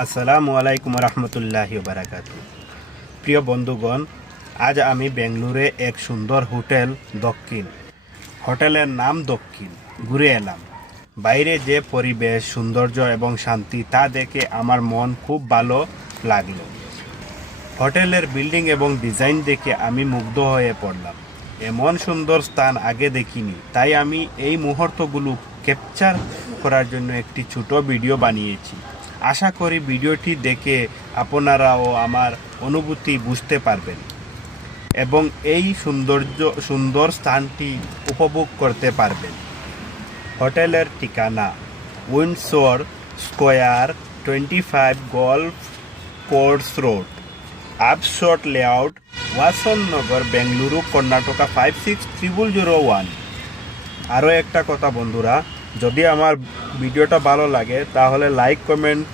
আসসালামু আলাইকুম রহমতুল্লাহি বারাকাতু। প্রিয় বন্ধুগণ, আজ আমি বেঙ্গলুরে এক সুন্দর হোটেল দক্ষিণ, হোটেলের নাম দক্ষিণ, ঘুরে এলাম। বাইরে যে পরিবেশ, সৌন্দর্য এবং শান্তি তা দেখে আমার মন খুব ভালো লাগলো। হোটেলের বিল্ডিং এবং ডিজাইন দেখে আমি মুগ্ধ হয়ে পড়লাম। এমন সুন্দর স্থান আগে দেখিনি, তাই আমি এই মুহূর্তগুলো ক্যাপচার করার জন্য একটি ছোট ভিডিও বানিয়েছি। আশা করি ভিডিওটি দেখে আপনারাও আমার অনুভূতি বুঝতে পারবেন এবং এই সুন্দর স্থানটি উপভোগ করতে পারবেন। হোটেলের ঠিকানা Windsor square 25 golf course road, আপশট লেআউট, ওয়াসন নগর, বেঙ্গলুরু, কর্ণাটকা 560001। আরও একটা কথা বন্ধুরা, যদি আমার ভিডিওটা ভালো লাগে তাহলে লাইক, কমেন্ট